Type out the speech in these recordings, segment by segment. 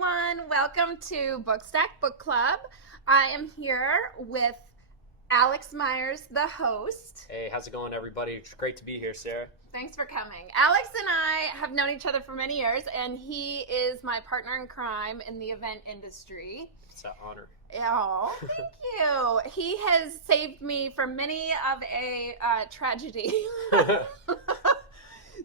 everyone. Welcome to Bookstack Book Club. I am here with Alex Meyers, the host. Hey, how's it going, everybody? It's great to be here, Sarah. Thanks for coming. Alex and I have known each other for many years, and he is my partner in crime in the event industry. It's an honor. Oh, thank you. He has saved me from many of a tragedy.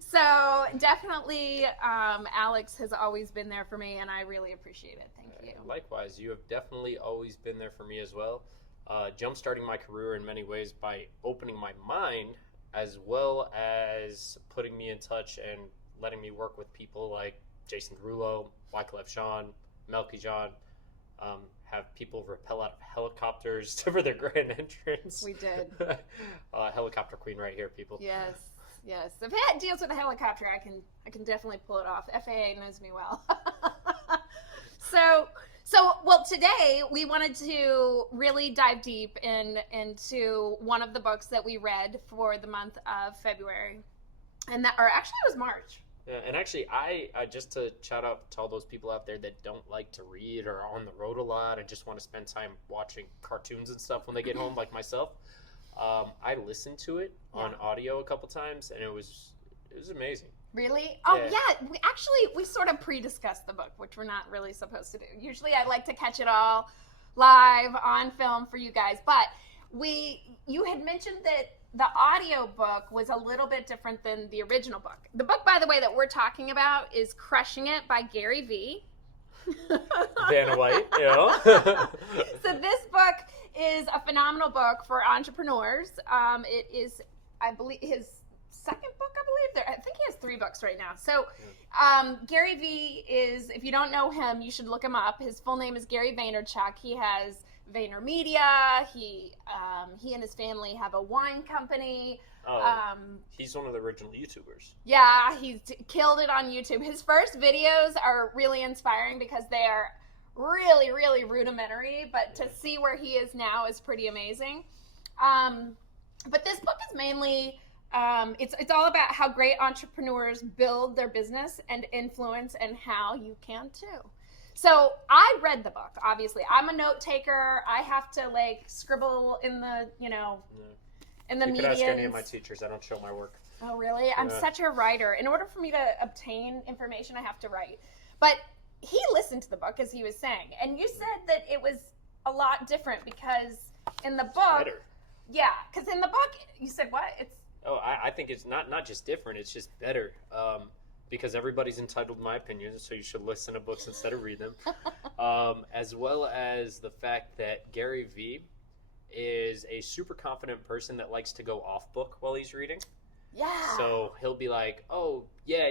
So definitely, Alex has always been there for me, and I really appreciate it. Thank you. Likewise, you have definitely always been there for me as well. Jump-starting my career in many ways by opening my mind, as well as putting me in touch and letting me work with people like Jason Derulo, Wyclef Jean, Melky John, have people rappel out of helicopters for their grand entrance. We did. Helicopter queen right here, people. Yes. If it deals with a helicopter, I can definitely pull it off. FAA knows me well. Well, today we wanted to really dive deep into one of the books that we read for the month of February, or actually it was March. Yeah, and actually, I just to shout out to all those people out there that don't like to read or are on the road a lot and just want to spend time watching cartoons and stuff when they get home, like myself. I listened to it on audio a couple times, and it was amazing. Really? Oh, yeah. We sort of pre-discussed the book, which we're not really supposed to do. Usually I like to catch it all live on film for you guys. But you had mentioned that the audio book was a little bit different than the original book. The book, by the way, that we're talking about is Crushing It by Gary V. Vanna White, yeah. So this book is a phenomenal book for entrepreneurs. It is, I believe, his second book, I think he has 3 books right now. So Gary V is, if you don't know him, you should look him up. His full name is Gary Vaynerchuk. He has VaynerMedia. He and his family have a wine company. He's one of the original YouTubers. Yeah, he's killed it on YouTube. His first videos are really inspiring because they are really, really rudimentary, but to see where he is now is pretty amazing. But this book is mainly, it's all about how great entrepreneurs build their business and influence, and how you can too. So I read the book, obviously. I'm a note taker. I have to scribble in the, in the medians. You could ask any of my teachers. I don't show my work. Oh, really? I'm such a writer. In order for me to obtain information, I have to write. But he listened to the book, as he was saying. And you said that it was a lot different because in the book... Better. Yeah, because in the book, you said what? I think it's not just different, it's just better. Because everybody's entitled to my opinion, so you should listen to books instead of read them. As well as the fact that Gary V is a super confident person that likes to go off book while he's reading. Yeah. So he'll be like, oh, yeah,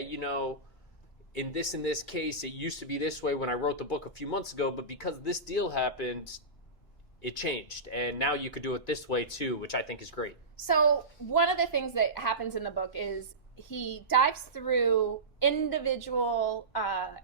in this case, it used to be this way when I wrote the book a few months ago, but because this deal happened, it changed. And now you could do it this way too, which I think is great. So one of the things that happens in the book is he dives through individual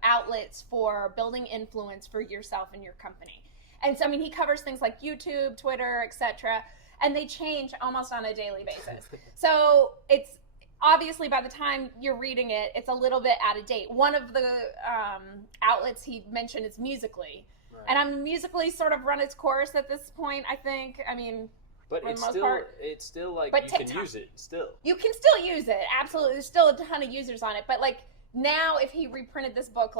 outlets for building influence for yourself and your company. And so, he covers things like YouTube, Twitter, etc., and they change almost on a daily basis. So it's obviously, by the time you're reading it, it's a little bit out of date. One of the outlets he mentioned is Musical.ly. Right. And Musical.ly sort of run its course at this point, I think. But it's still like but you TikTok, can use it still. You can still use it, absolutely. There's still a ton of users on it. But now, if he reprinted this book,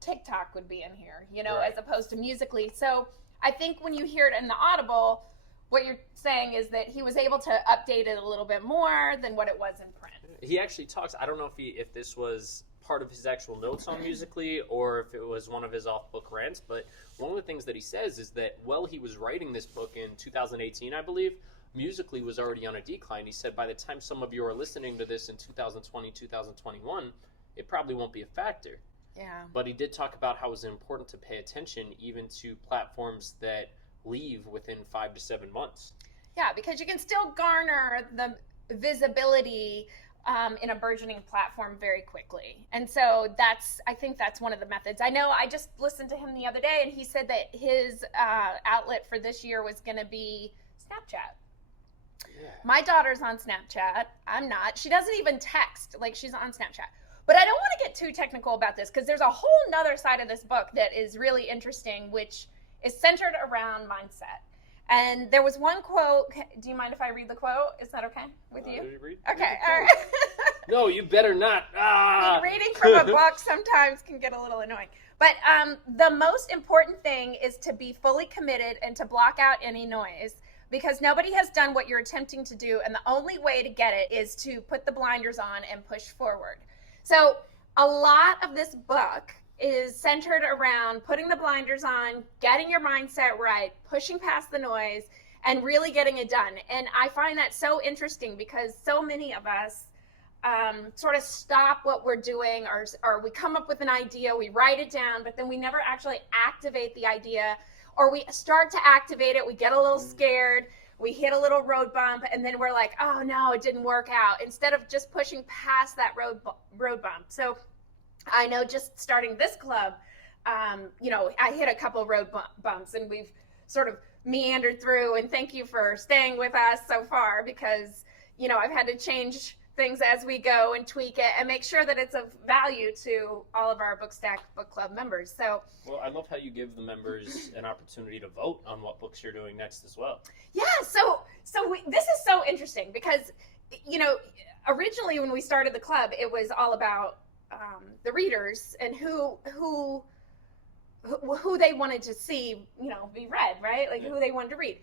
TikTok would be in here, right, as opposed to Musical.ly. So I think when you hear it in the Audible, what you're saying is that he was able to update it a little bit more than what it was in print. He actually talks, I don't know if this was part of his actual notes on Musical.ly or if it was one of his off-book rants, but one of the things that he says is that while he was writing this book in 2018, I believe, Musical.ly was already on a decline. He said by the time some of you are listening to this in 2020, 2021, it probably won't be a factor. Yeah. But he did talk about how it was important to pay attention even to platforms that leave within 5 to 7 months. Yeah, because you can still garner the visibility in a burgeoning platform very quickly. And so I think that's one of the methods. I know I just listened to him the other day, and he said that his outlet for this year was going to be Snapchat. Yeah. My daughter's on Snapchat. I'm not. She doesn't even text. She's on Snapchat. But I don't want to get too technical about this because there's a whole nother side of this book that is really interesting, which is centered around mindset. And there was one quote. Do you mind if I read the quote? Is that okay with you? Read Okay, the all right. No, you better not. Reading from a book sometimes can get a little annoying. But the most important thing is to be fully committed and to block out any noise, because nobody has done what you're attempting to do, and the only way to get it is to put the blinders on and push forward. So a lot of this book is centered around putting the blinders on, getting your mindset right, pushing past the noise, and really getting it done. And I find that so interesting because so many of us sort of stop what we're doing, or we come up with an idea, we write it down, but then we never actually activate the idea, or we start to activate it, we get a little scared, we hit a little road bump, and then we're like, oh no, it didn't work out, instead of just pushing past that road bump. So I know just starting this club, I hit a couple road bumps, and we've sort of meandered through, and thank you for staying with us so far, because I've had to change things as we go and tweak it and make sure that it's of value to all of our Bookstack Book Club members. So, well, I love how you give the members an opportunity to vote on what books you're doing next as well. Yeah, this is so interesting because, originally when we started the club, it was all about the readers and who they wanted to see, be read, right? Like who they wanted to read.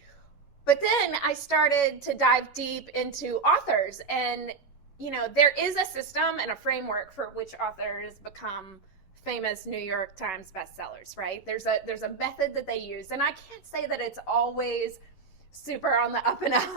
But then I started to dive deep into authors, and there is a system and a framework for which authors become famous New York Times bestsellers, right? There's a method that they use, and I can't say that it's always super on the up and up.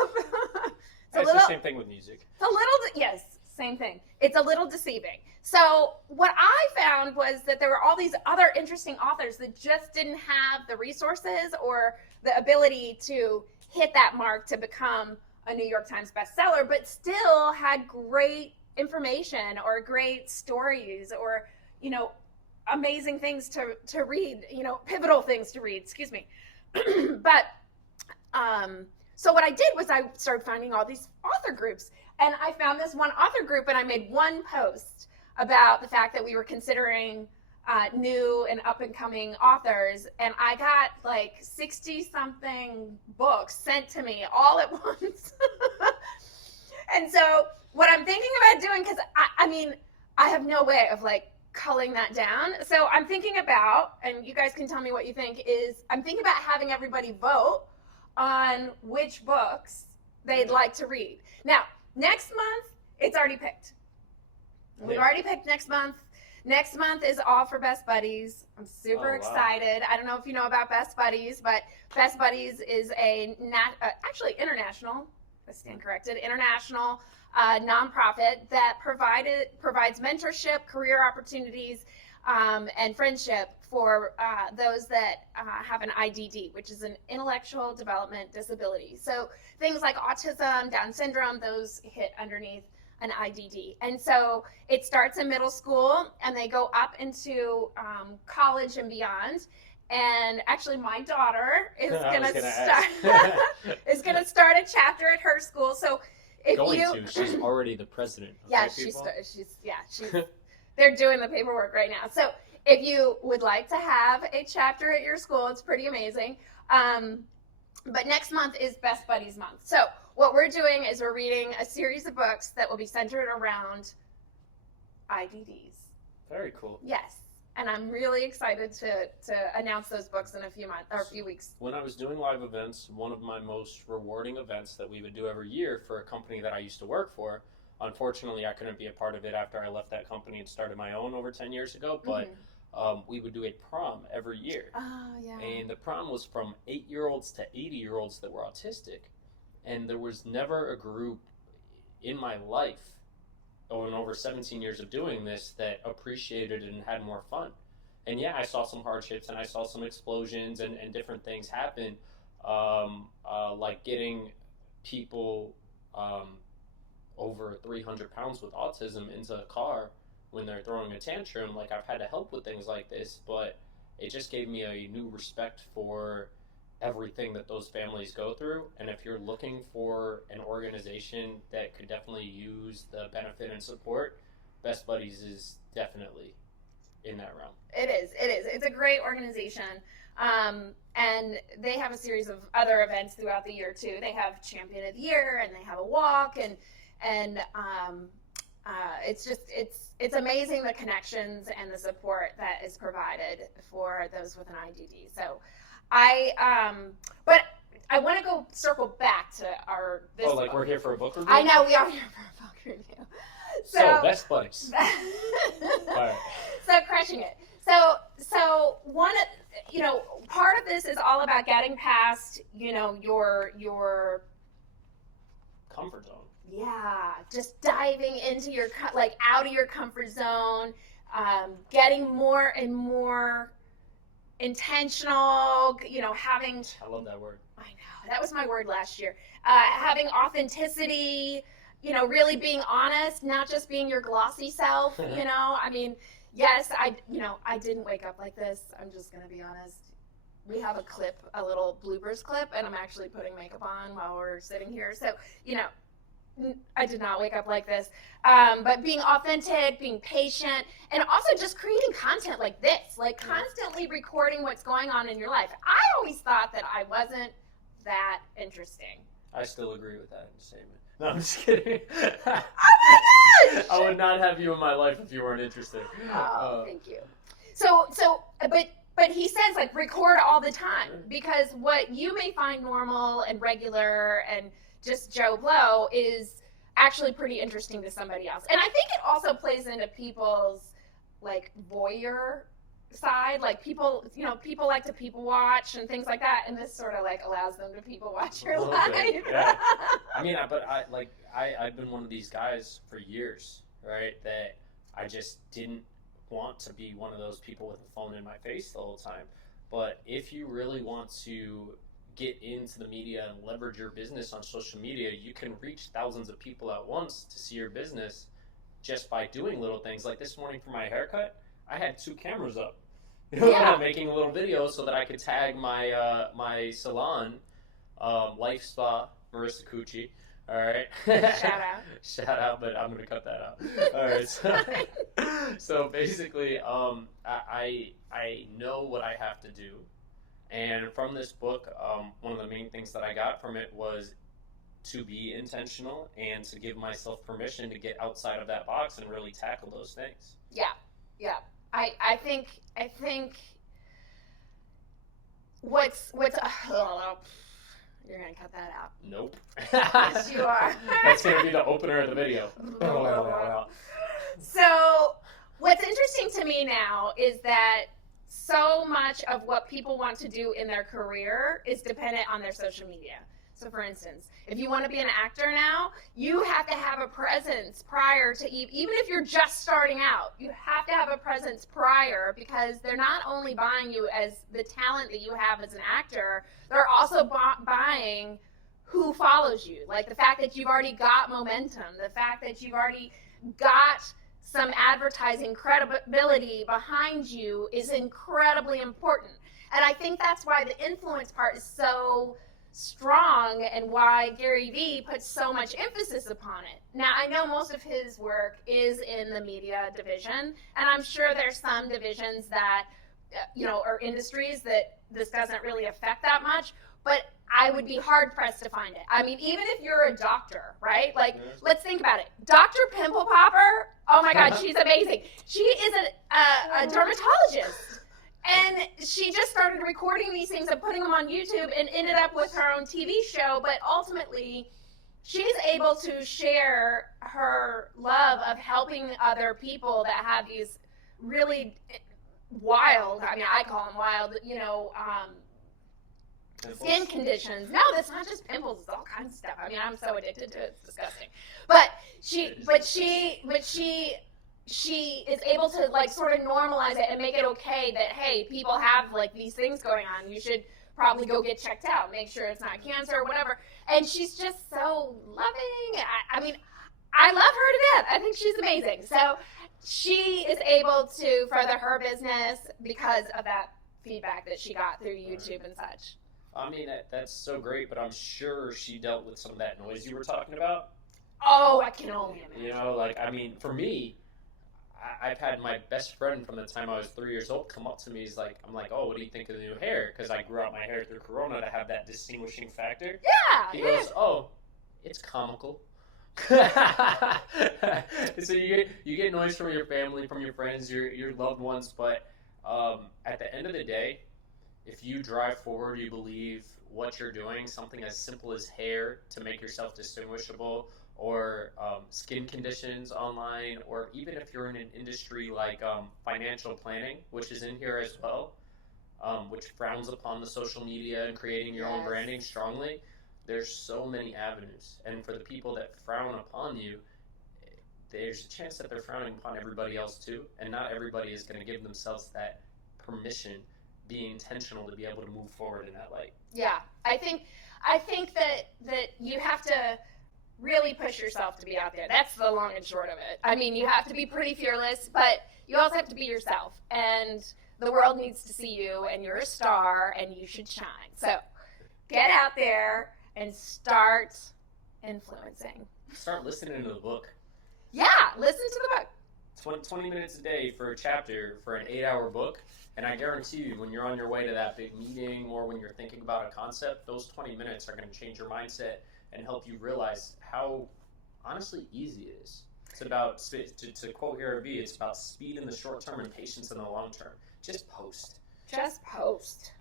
It's the same thing with music. It's a little, yes, same thing. It's a little deceiving. So what I found was that there were all these other interesting authors that just didn't have the resources or the ability to hit that mark to become a New York Times bestseller, but still had great information or great stories or, amazing things to read, pivotal things to read, excuse me. But, so what I did was I started finding all these author groups, and I found this one author group, and I made one post about the fact that we were considering new and up-and-coming authors, and I got like 60-something books sent to me all at once. And so what I'm thinking about doing, because I have no way of like culling that down, so I'm thinking about, and you guys can tell me what you think, is I'm thinking about having everybody vote on which books they'd like to read. Now, next month, it's already picked. We've already picked next month. Next month is all for Best Buddies. I'm super excited. I don't know if you know about Best Buddies, but Best Buddies is actually international, I stand corrected, international nonprofit that provides mentorship, career opportunities, and friendship for those that have an IDD, which is an intellectual development disability. So things like autism, Down syndrome, those hit underneath an IDD. And so it starts in middle school and they go up into college and beyond. And actually my daughter is gonna start a chapter at her school. So she's already the president. They're doing the paperwork right now. So if you would like to have a chapter at your school, it's pretty amazing. But next month is Best Buddies month. So what we're doing is we're reading a series of books that will be centered around IDDs. Very cool. Yes. And I'm really excited to announce those books in a few weeks. When I was doing live events, one of my most rewarding events that we would do every year for a company that I used to work for, unfortunately I couldn't be a part of it after I left that company and started my own over 10 years ago, but we would do a prom every year. Oh, yeah. And the prom was from 8-year-olds to 80-year-olds that were autistic. And there was never a group in my life, in over 17 years of doing this, that appreciated it and had more fun. And yeah, I saw some hardships and I saw some explosions and different things happen, like getting people over 300 pounds with autism into a car when they're throwing a tantrum. Like, I've had to help with things like this, but it just gave me a new respect for everything that those families go through. And if you're looking for an organization that could definitely use the benefit and support, Best Buddies is definitely in that realm. It is. It's a great organization. And they have a series of other events throughout the year too. They have Champion of the Year, and they have a walk, and it's amazing the connections and the support that is provided for those with an IDD. So but I want to go circle back to this. Oh, like book. We're here for a book review? I know, we are here for a book review. So Best Buddies. All right. So crushing it. So one, part of this is all about getting past, your comfort zone. Yeah, just diving into out of your comfort zone, getting more and more intentional, having... I love that word. I know, that was my word last year. Having authenticity, really being honest, not just being your glossy self, yes, I didn't wake up like this. I'm just going to be honest. We have a little bloopers clip, and I'm actually putting makeup on while we're sitting here. So, I did not wake up like this. But being authentic, being patient, and also just creating content like this, like constantly recording what's going on in your life. I always thought that I wasn't that interesting. I still agree with that statement. No, I'm just kidding. Oh my gosh! I would not have you in my life if you weren't interested. Oh, thank you. But he says, record all the time, because what you may find normal and regular and just Joe Blow is actually pretty interesting to somebody else. And I think it also plays into people's voyeur side. People like to people watch and things like that, and this sort of allows them to people watch your life. Yeah. I mean, I've been one of these guys for years, right? That I just didn't want to be one of those people with a phone in my face the whole time. But if you really want to get into the media and leverage your business on social media, you can reach thousands of people at once to see your business just by doing little things. Like this morning for my haircut, I had 2 cameras up. Making a little video so that I could tag my my salon, Life Spa, Marissa Cucci. All right. Shout out, but I'm gonna cut that out. All right. So basically, I know what I have to do, and from this book, one of the main things that I got from it was to be intentional and to give myself permission to get outside of that box and really tackle those things. Yeah. I think what's you're gonna cut that out. Nope. Yes, you are. That's gonna be the opener of the video. So what's interesting to me now is that so much of what people want to do in their career is dependent on their social media. So for instance, if you want to be an actor now, you have to have a presence prior to, even if you're just starting out, you have to have a presence prior, because they're not only buying you as the talent that you have as an actor, they're also buying who follows you. Like the fact that you've already got momentum, the fact that you've already got some advertising credibility behind you is incredibly important. And I think that's why the influence part is so strong, and why Gary Vee puts so much emphasis upon it. Now, I know most of his work is in the media division, and I'm sure there's some divisions that, or industries that this doesn't really affect that much, but I would be hard pressed to find it. I mean, even if you're a doctor, right? Let's think about it. Dr. Pimple Popper, oh my God, she's amazing. She is a dermatologist. And she just started recording these things and putting them on YouTube, and ended up with her own TV show. But ultimately, she's able to share her love of helping other people that have these really wild, I mean, I call them wild, skin conditions. No, that's not just pimples. It's all kinds of stuff. I mean, I'm so addicted to it. It's disgusting. But she is able to sort of normalize it and make it okay that, hey, people have these things going on. You should probably go get checked out, make sure it's not cancer or whatever. And she's just so loving. I mean, I love her to death. I think she's amazing. So she is able to further her business because of that feedback that she got through YouTube and such. I mean, that's so great, but I'm sure she dealt with some of that noise you were talking about. Oh, I can only imagine. I mean, for me, I've had my best friend from the time I was 3 years old come up to me. I'm like, oh, what do you think of the new hair? Because I grew out my hair through Corona to have that distinguishing factor. Yeah. He goes, oh, it's comical. So you get noise from your family, from your friends, your loved ones, but at the end of the day, if you drive forward, you believe what you're doing, something as simple as hair to make yourself distinguishable, or skin conditions online, or even if you're in an industry like financial planning, which is in here as well, which frowns upon the social media and creating your own branding strongly. There's so many avenues, and for the people that frown upon you, there's a chance that they're frowning upon everybody else too, and not everybody is going to give themselves that permission, be intentional to be able to move forward in that light. Yeah, I think that you have to really push yourself to be out there. That's the long and short of it. I mean, you have to be pretty fearless, but you also have to be yourself, and the world needs to see you, and you're a star, and you should shine. So get out there and start influencing. Start listening to the book. Yeah, listen to the book. 20 minutes a day for a chapter for an 8-hour book, and I guarantee you, when you're on your way to that big meeting or when you're thinking about a concept, those 20 minutes are going to change your mindset and help you realize how honestly easy it is. It's about, to quote Gary Vee, it's about speed in the short term and patience in the long term. Just post. Just post.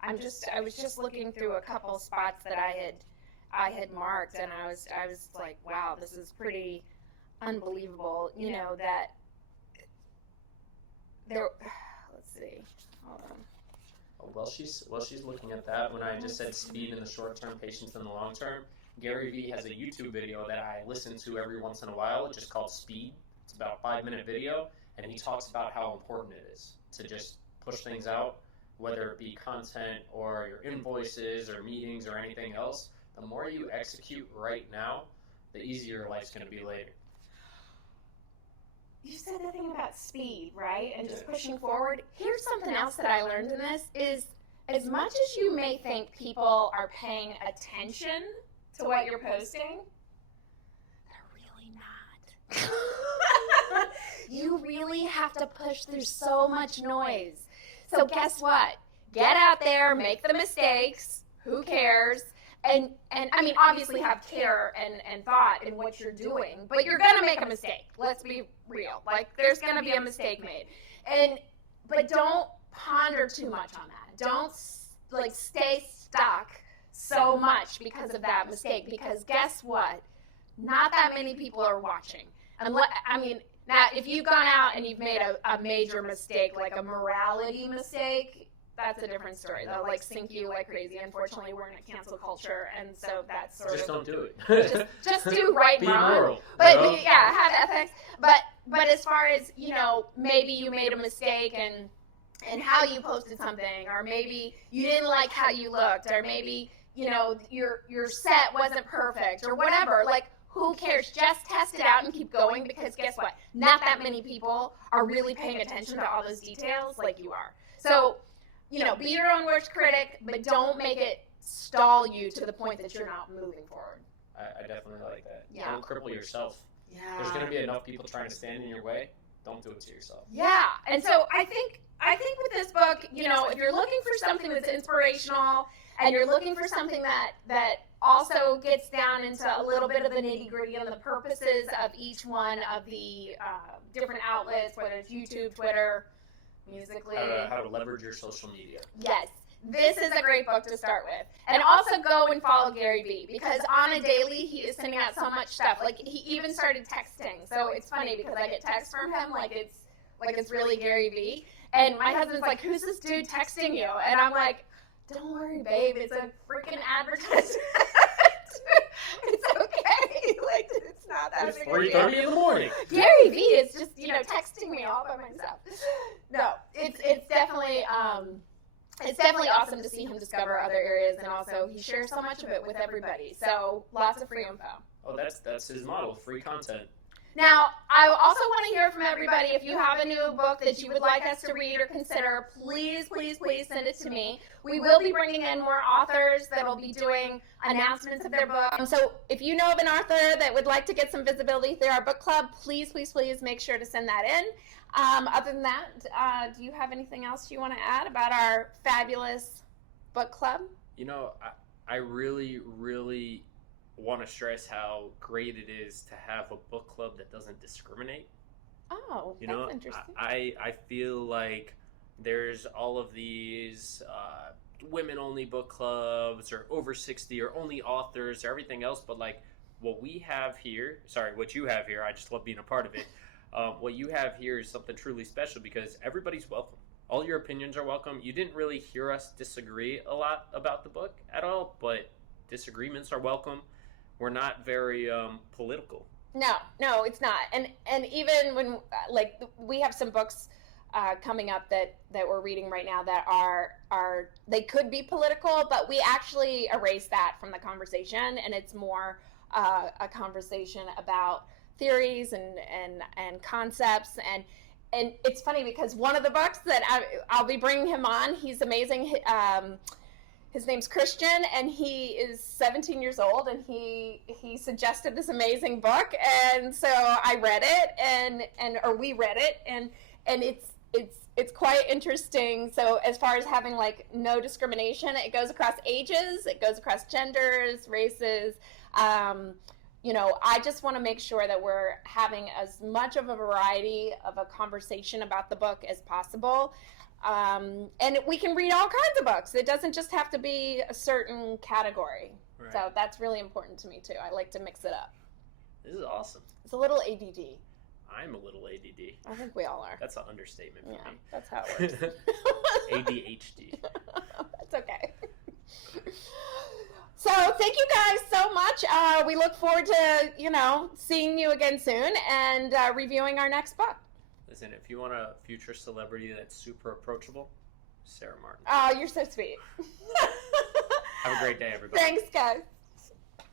I was just looking through a couple spots that I had marked, and I was like, wow, this is pretty unbelievable. You know that there. Let's see. Hold on. While she's looking at that, when I just said speed in the short term, patience in the long term, Gary Vee has a YouTube video that I listen to every once in a while. It's just called Speed. It's about a 5-minute video, and he talks about how important it is to just push things out, whether it be content or your invoices or meetings or anything else. The more you execute right now, the easier life's going to be later. You said the thing about speed, right? And just pushing forward. Here's something else that I learned in this is, as much as you may think people are paying attention to what you're posting, they're really not. You really have to push through so much noise. So guess what? Get out there, make the mistakes. Who cares? And I mean, obviously have care and thought in what you're doing, but you're going to make a mistake. Let's be real. Like, there's going to be a mistake made. But don't ponder too much on that. Don't, stay stuck so much because of that mistake, because guess what? Not that many people are watching. Now, if you've gone out and you've made a major mistake, like a morality mistake, that's a different story. They'll sink you like crazy. Unfortunately, we're in a cancel culture, and so that's sort just of... Just don't do it. just do right and wrong. Moral, but yeah, have ethics. But as far as, maybe you made a mistake and how you posted something, or maybe you didn't like how you looked, or maybe, your set wasn't perfect, or whatever. Who cares? Just test it out and keep going, because guess what? Not that many people are really paying attention to all those details like you are. So, be your own worst critic, but don't make it stall you to the point that you're not moving forward. I definitely like that. Yeah. Don't cripple yourself. Yeah. There's going to be enough people trying to stand in your way. Don't do it to yourself. Yeah. And so I think with this book, if you're looking for something that's inspirational, and you're looking for something that also gets down into a little bit of the nitty-gritty and the purposes of each one of the different outlets, whether it's YouTube, Twitter, Musically. How to leverage your social media. Yes. This is a great book to start with. And also go and follow Gary Vee, because on a daily he is sending out so much stuff. He even started texting. So it's funny because I get texts from him like it's really Gary Vee. And my husband's like, "Who's this dude texting you?" And I'm like, "Don't worry, babe. It's a freaking advertisement. It's okay. It's not that big a deal." 3:30 in the morning. Gary Vee is just, texting me all by myself. No, it's definitely awesome to see him discover other areas, and also he shares so much of it with everybody. So lots of free info. Oh, that's his model, free content. Now, I also want to hear from everybody. If you have a new book that you would like us to read or consider, please, please, please send it to me. We will be bringing in more authors that will be doing announcements of their book. So if you know of an author that would like to get some visibility through our book club, please, please, please make sure to send that in. Other than that, do you have anything else you want to add about our fabulous book club? You know, I really, really want to stress how great it is to have a book club that doesn't discriminate. Oh, You that's know, interesting. I feel like there's all of these women-only book clubs or over 60 or only authors or everything else, but like what we have here, sorry, what you have here, I just love being a part of it. What you have here is something truly special because everybody's welcome. All your opinions are welcome. You didn't really hear us disagree a lot about the book at all, but disagreements are welcome. We're not very political. No, it's not. And even when like we have some books coming up that we're reading right now that are they could be political, but we actually erase that from the conversation, and it's more a conversation about theories and concepts and it's funny because one of the books that I'll be bringing him on, he's amazing. His name's Christian, and he is 17 years old, and he suggested this amazing book, and so I read it, or we read it, and it's quite interesting. So as far as having like no discrimination, it goes across ages, it goes across genders, races. You know, I just want to make sure that we're having as much of a variety of a conversation about the book as possible. And we can read all kinds of books. It doesn't just have to be a certain category. Right. So that's really important to me too. I like to mix it up. This is awesome. It's a little ADD. I'm a little ADD. I think we all are. That's an understatement for me. That's how it works. ADHD. That's okay. So thank you guys so much. We look forward to, seeing you again soon and reviewing our next book. Listen, if you want a future celebrity that's super approachable, Sarah Martin. Oh, you're so sweet. Have a great day, everybody. Thanks, guys.